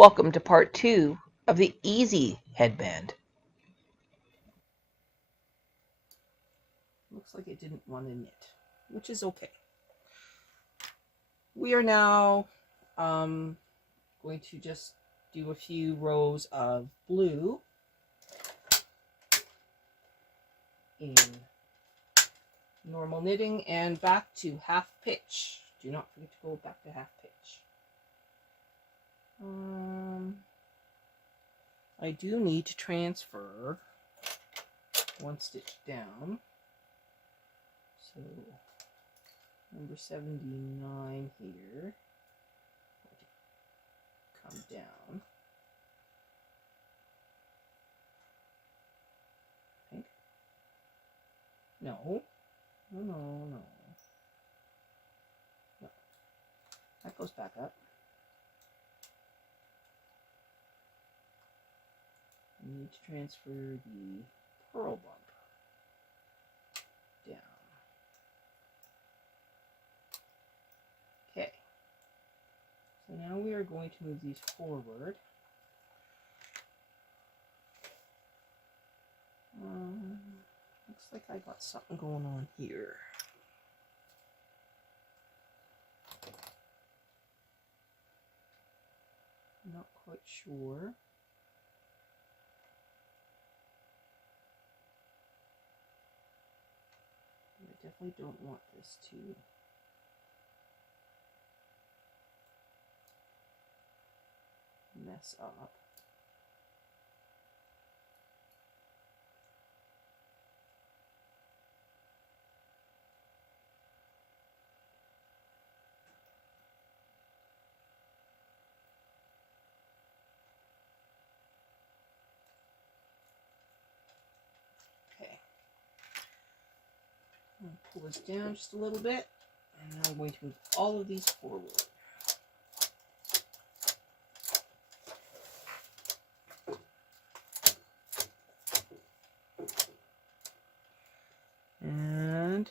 Welcome to part 2 of the easy headband. Looks like it didn't want to knit, which is okay. We are now going to just do a few rows of blue in normal knitting and back to half pitch. Do not forget to go back to half pitch. I do need to transfer one stitch down. So number 79 here. Come down. I think. No. No. That goes back up. I need to transfer the purl bump down. Okay. So now we are going to move these forward. Looks like I got something going on here. Not quite sure. I definitely don't want this to mess up. Okay. I'm going to pull this down just a little bit, and now I'm going to move all of these forward. And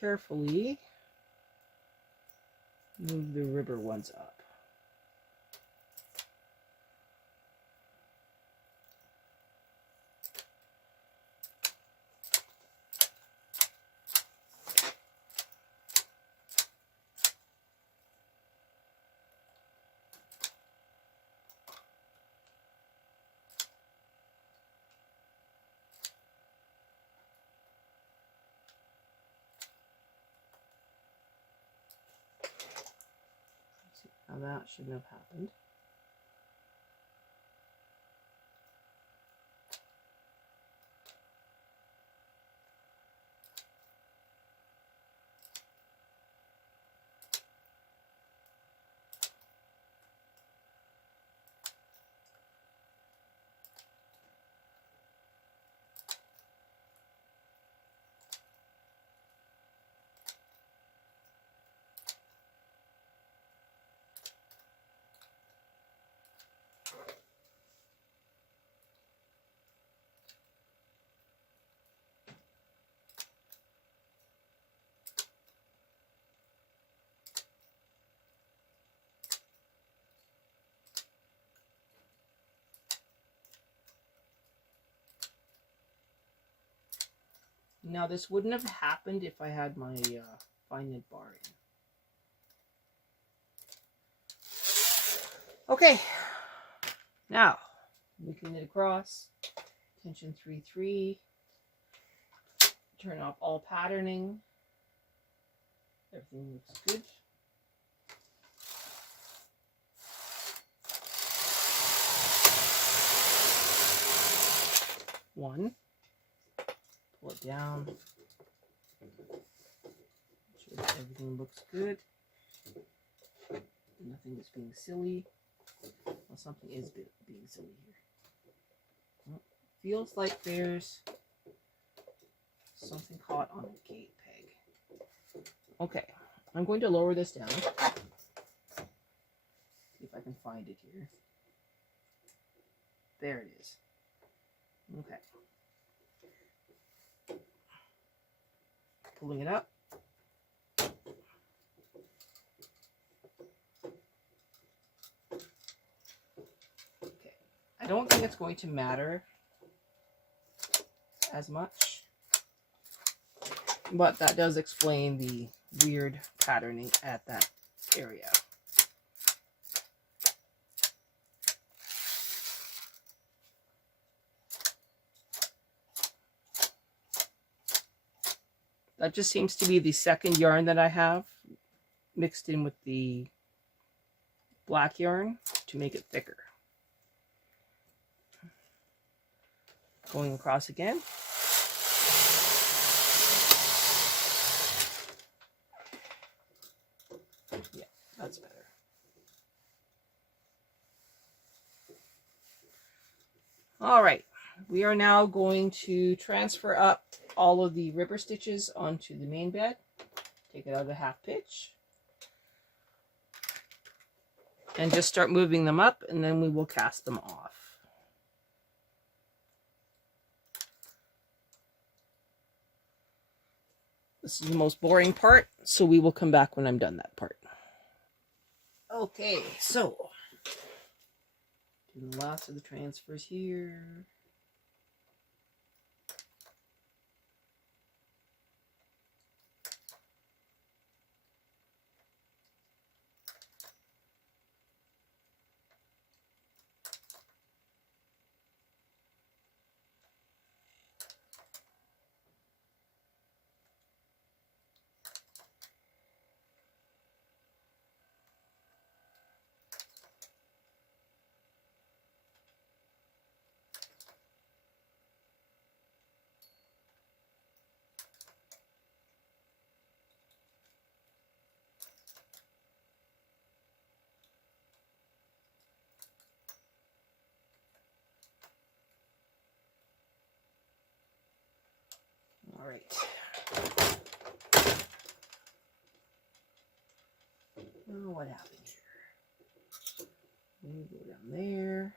carefully move the ribber ones up. Now that shouldn't have happened. Now this wouldn't have happened if I had my fine knit bar in. Okay, now we can knit across, tension 3-3, turn off all patterning, everything looks good. One, pull it down, make sure that everything looks good, nothing is being silly. Well, something is being silly here. Well, feels like there's something caught on the gate peg. Okay, I'm going to lower this down. See if I can find it here. There it is. Okay. Pulling it up. I don't think it's going to matter as much, but that does explain the weird patterning at that area. That just seems to be the second yarn that I have mixed in with the black yarn to make it thicker. Going across again. Yeah, that's better. All right, we are now going to transfer up all of the ribber stitches onto the main bed. Take it out of the half pitch. And just start moving them up, and then we will cast them off. This is the most boring part, so we will come back when I'm done that part. Okay, so do the last of the transfers here. All right. Oh, what happened here? Let me go down there.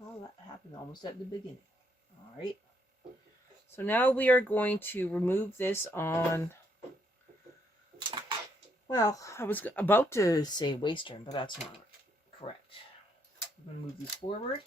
Oh, that happened almost at the beginning. All right. So now we are going to remove this on, well, I was about to say waist turn, but that's not correct. I'm going to move these forward.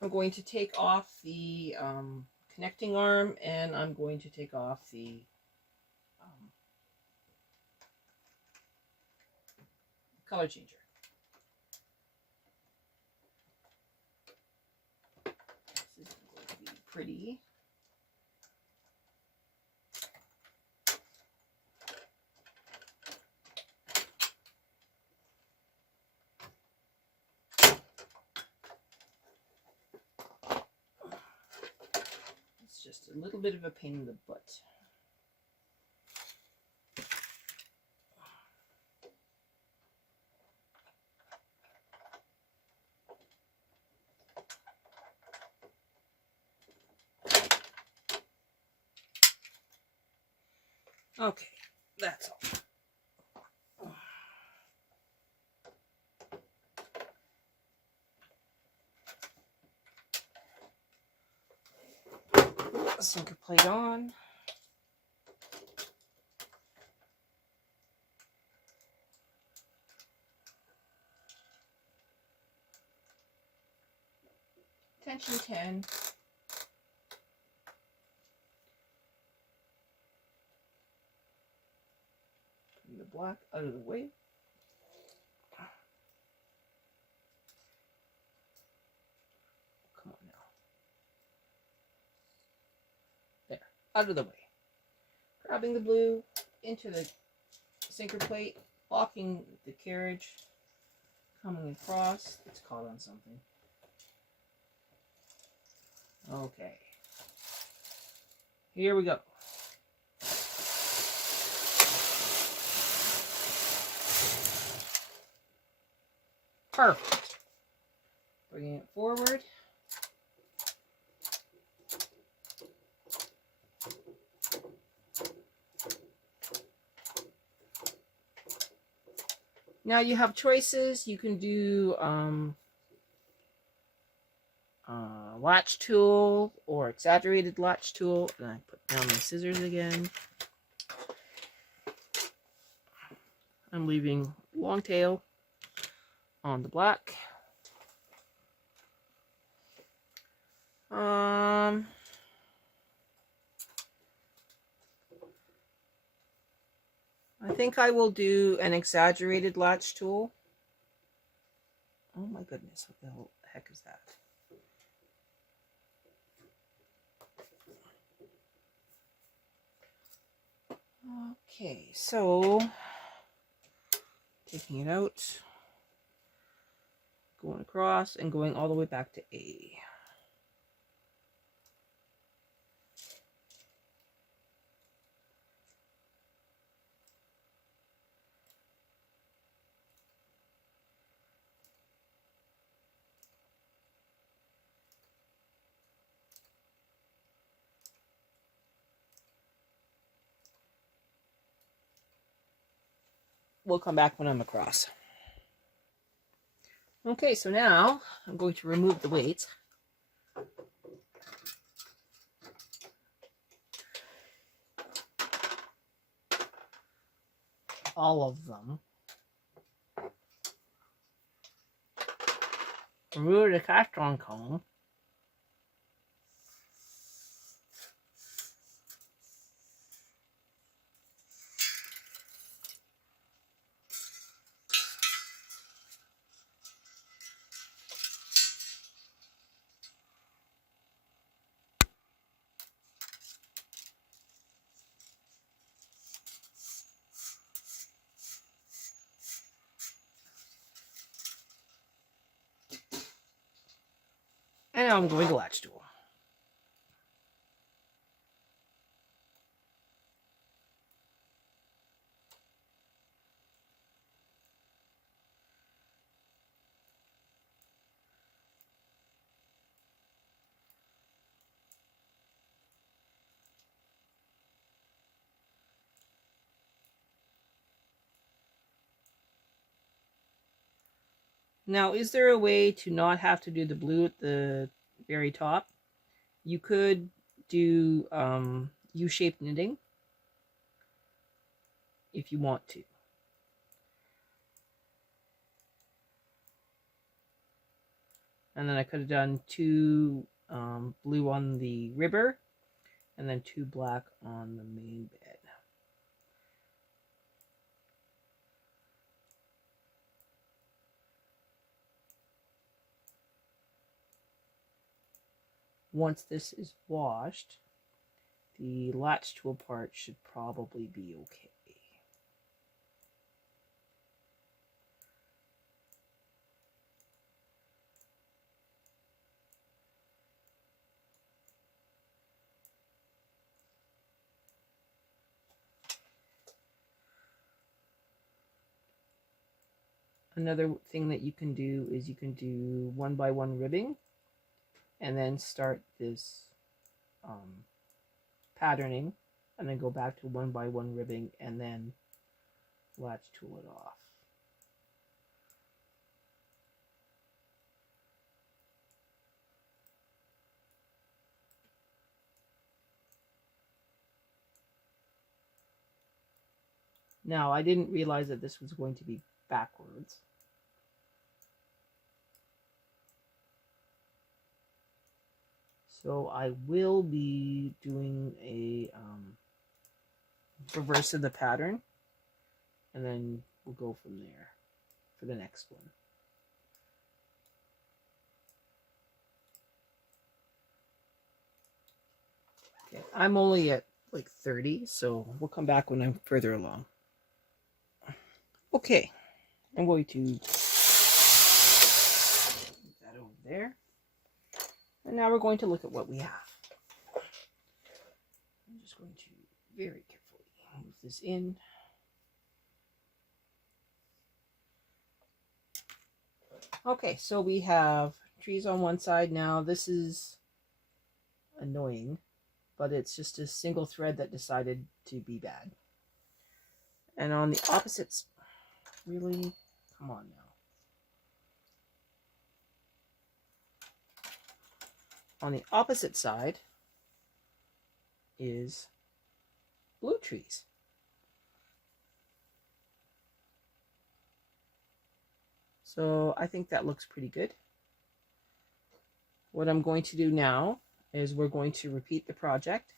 I'm going to take off the connecting arm, and I'm going to take off the color changer. This is going to be pretty. It's just a little bit of a pain in the butt. Okay, that's all. Sinker plate on. Tension 10. Bring the black out of the way. Come on now. There, out of the way. Grabbing the blue into the sinker plate, locking the carriage, coming across. It's caught on something. Okay. Here we go. Perfect. Bringing it forward. Now you have choices. You can do latch tool or exaggerated latch tool. And I put down my scissors again. I'm leaving long tail on the black. I think I will do an exaggerated latch tool. Oh my goodness, what the heck is that? Okay, so taking it out, going across, and going all the way back to A. We'll come back when I'm across. Okay, so now I'm going to remove the weights. All of them. Remove the cast on comb. And now I'm going to latch tool. Now, is there a way to not have to do the blue at the very top? You could do U-shaped knitting if you want to. And then I could have done 2 blue on the ribber and then 2 black on the main bed. Once this is washed, the latch tool part should probably be okay. Another thing that you can do is you can do 1x1 ribbing and then start this patterning and then go back to 1x1 ribbing and then latch tool it off. Now, I didn't realize that this was going to be backwards. So I will be doing a reverse of the pattern, and then we'll go from there for the next one. Okay, I'm only at like 30, so we'll come back when I'm further along. Okay, I'm going to put that over there. And now we're going to look at what we have. I'm just going to very carefully move this in. Okay, so we have trees on one side now. This is annoying, but it's just a single thread that decided to be bad. And on the opposites, really, Come on now. On the opposite side is blue trees. So I think that looks pretty good. What I'm going to do now is we're going to repeat the project,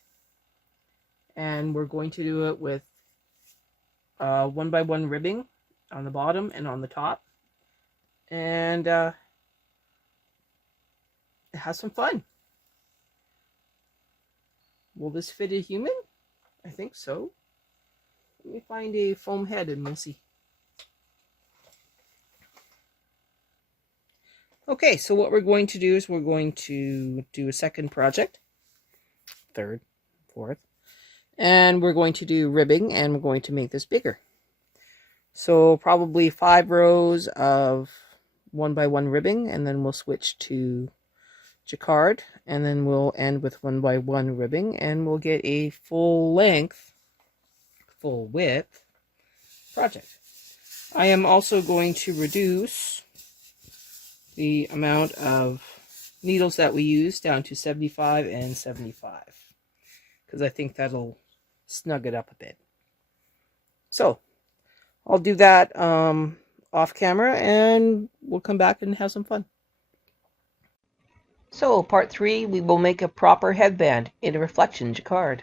and we're going to do it with 1x1 ribbing on the bottom and on the top, and have some fun. Will this fit a human? I think so. Let me find a foam head and we'll see. Okay, so what we're going to do is we're going to do a second project, third, fourth, and we're going to do ribbing, and we're going to make this bigger. So probably 5 rows of 1x1 ribbing, and then we'll switch to jacquard, and then we'll end with 1x1 ribbing, and we'll get a full length, full width project. I am also going to reduce the amount of needles that we use down to 75 and 75, because I think that'll snug it up a bit. So I'll do that off camera, and we'll come back and have some fun. So part 3, we will make a proper headband in a reflection jacquard.